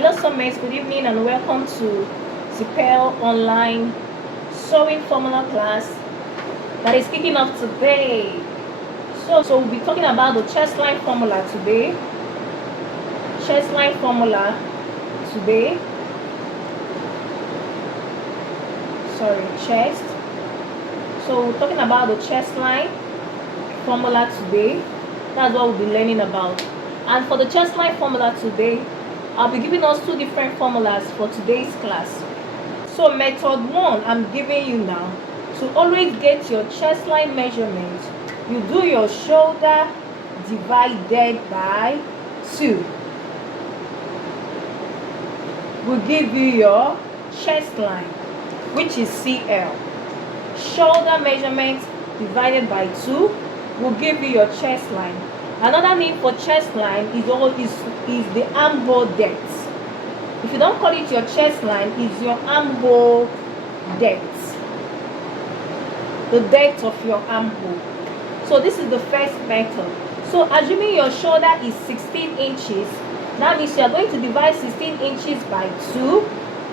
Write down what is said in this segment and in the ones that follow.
Hello Summers, good evening and welcome to Zipel online sewing formula class that is kicking off today. So we'll be talking about the chest line formula today. Chest line formula today. Chest. So we're talking about the chest line formula today. That's what we'll be learning about. And for the chest line formula today, I'll be giving us two different formulas for today's class. So method 1 I'm giving you now. To always get your chest line measurement, you do your shoulder divided by 2. Will give you your chest line, which is CL. Shoulder measurement divided by 2 will give you your chest line. Another name for chest line is the armhole depth. If you don't call it your chest line, it's your armhole depth. The depth of your armhole. So this is the first method. So assuming your shoulder is 16 inches, that means you are going to divide 16 inches by 2,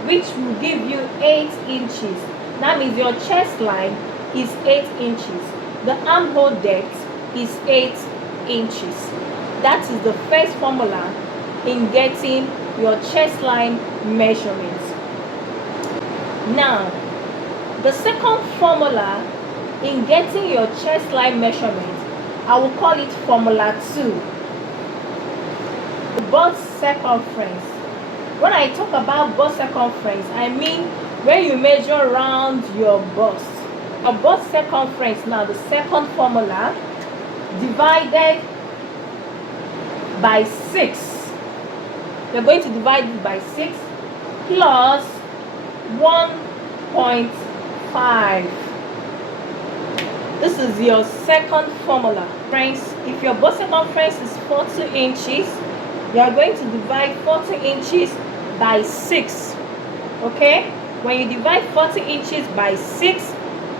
which will give you 8 inches. That means your chest line is 8 inches. The armhole depth is 8 inches. That is the first formula in getting your chest line measurements. Now, the second formula in getting your chest line measurement, I will call it formula 2. The bust circumference. When I talk about bust circumference, I mean when you measure around your bust. A bust circumference, now the second formula, divided by 6. You're going to divide it by 6 plus 1.5. This is your second formula. Friends, if your bust circumference is 40 inches, you are going to divide 40 inches by 6. Okay? When you divide 40 inches by 6,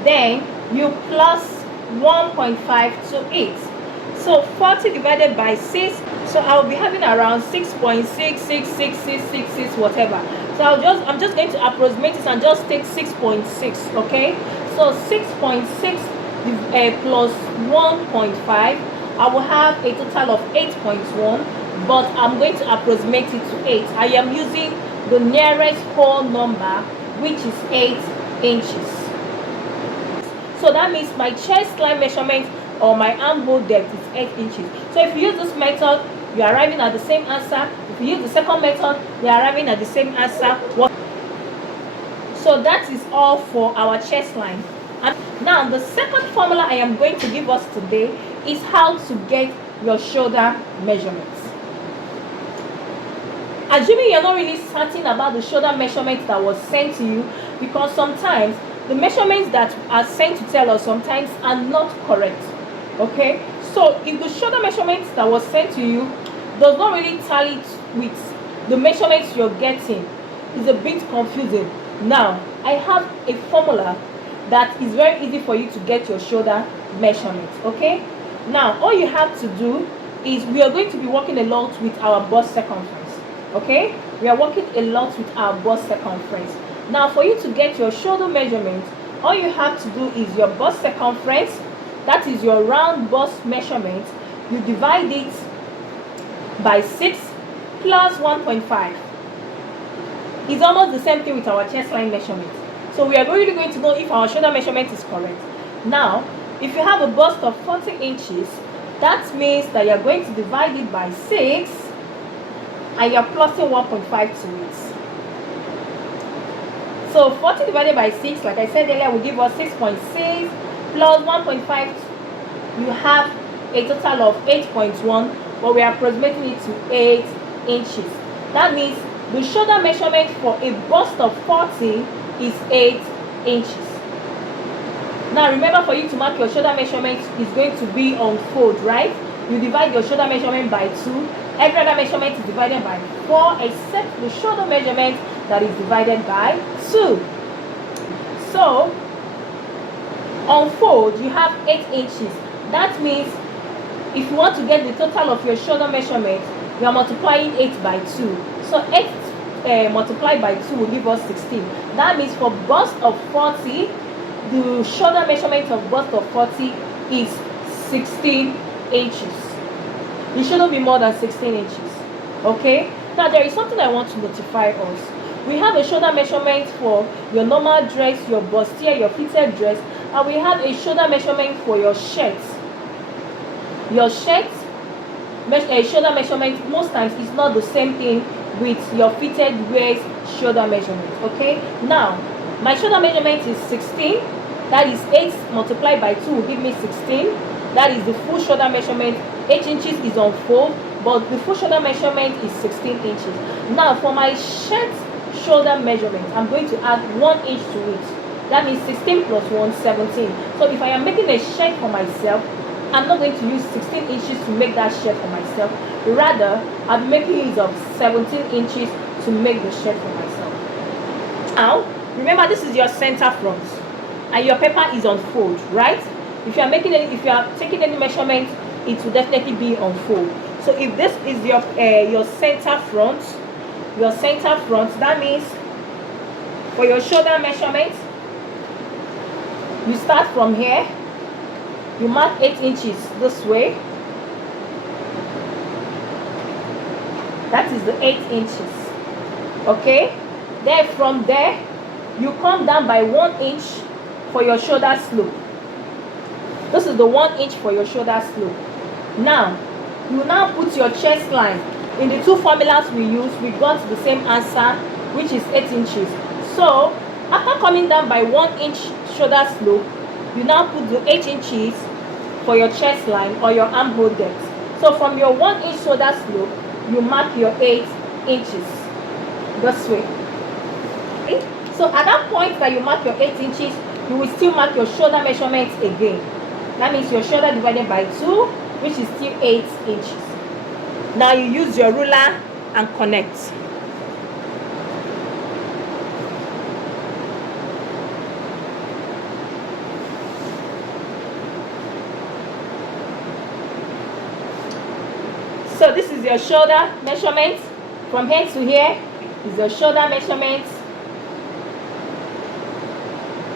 then you plus 1.5 to it. So 40 divided by 6, so I'll be having around 6.66666 whatever. So I'm just going to approximate this and just take 6.6, okay? So 6.6 plus 1.5, I will have a total of 8.1, but I'm going to approximate it to 8. I am using the nearest whole number, which is 8 inches. So that means my chest line measurement or my armhole depth is 8 inches. So if you use this method, you are arriving at the same answer. If you use the second method, you are arriving at the same answer. So that is all for our chest line. And now the second formula I am going to give us today is how to get your shoulder measurements. Assuming you're not really certain about the shoulder measurement that was sent to you, because sometimes the measurements that are sent to tell us sometimes are not correct. Okay, so if the shoulder measurements that was sent to you does not really tally with the measurements you're getting, it's a bit confusing. Now I have a formula that is very easy for you to get your shoulder measurements. Okay, now all you have to do is we are going to be working a lot with our bust circumference. Okay, we are working a lot with our bust circumference. Now for you to get your shoulder measurement, all you have to do is your bust circumference, that is your round bust measurement, you divide it by 6 plus 1.5. It's almost the same thing with our chest line measurement. So we are really going to know if our shoulder measurement is correct. Now, if you have a bust of 40 inches, that means that you're going to divide it by 6 and you're plusing 1.5 to it. So 40 divided by 6, like I said earlier, will give us 6.6 plus 1.5. You have a total of 8.1, but we are approximating it to 8 inches. That means the shoulder measurement for a bust of 40 is 8 inches. Now remember, for you to mark your shoulder measurement is going to be on fold, right? You divide your shoulder measurement by 2. Every other measurement is divided by 4 except the shoulder measurement that is divided by 2. So on fold you have 8 inches. That means if you want to get the total of your shoulder measurement, you are multiplying 8 by 2. So 8 multiplied by 2 will give us 16. That means for bust of 40, the shoulder measurement of bust of 40 is 16 inches. It shouldn't be more than 16 inches. Okay? Now there is something I want to notify us. We have a shoulder measurement for your normal dress, your bustier, your fitted dress, and we have a shoulder measurement for your shirt. Your shirt shoulder measurement most times is not the same thing with your fitted wear's shoulder measurement. Okay? Now, my shoulder measurement is 16. That is 8 multiplied by 2 will give me 16. That is the full shoulder measurement. 8 inches is on fold, but the full shoulder measurement is 16 inches. Now, for my shirt shoulder measurement, I'm going to add 1 inch to it. That means 16 plus 1, 17. So if I am making a shirt for myself, I'm not going to use 16 inches to make that shirt for myself. Rather, I'm making use of 17 inches to make the shirt for myself. Now, remember this is your center front, and your paper is on fold, right? If you are taking any measurement, it will definitely be on fold. So if this is your center front, that means for your shoulder measurement, you start from here. You mark 8 inches this way. That is the 8 inches. Okay? Then from there, you come down by 1 inch for your shoulder slope. This is the 1 inch for your shoulder slope. Now, you now put your chest line. In the two formulas we use, we got the same answer, which is 8 inches. So, after coming down by 1 inch shoulder slope, you now put the 8 inches for your chest line or your armhole depth. So from your 1 inch shoulder slope, you mark your 8 inches this way. Okay? So at that point that you mark your 8 inches, you will still mark your shoulder measurements again. That means your shoulder divided by 2, which is still 8 inches. Now you use your ruler and connect. So this is your shoulder measurement. From here to here is your shoulder measurement.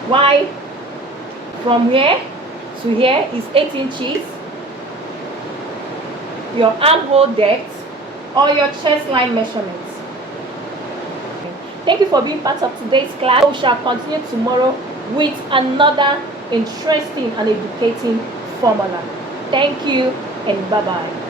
Y from here to here is 8 inches. Your armhole depth or your chest line measurements. Thank you for being part of today's class. We shall continue tomorrow with another interesting and educating formula. Thank you and bye-bye.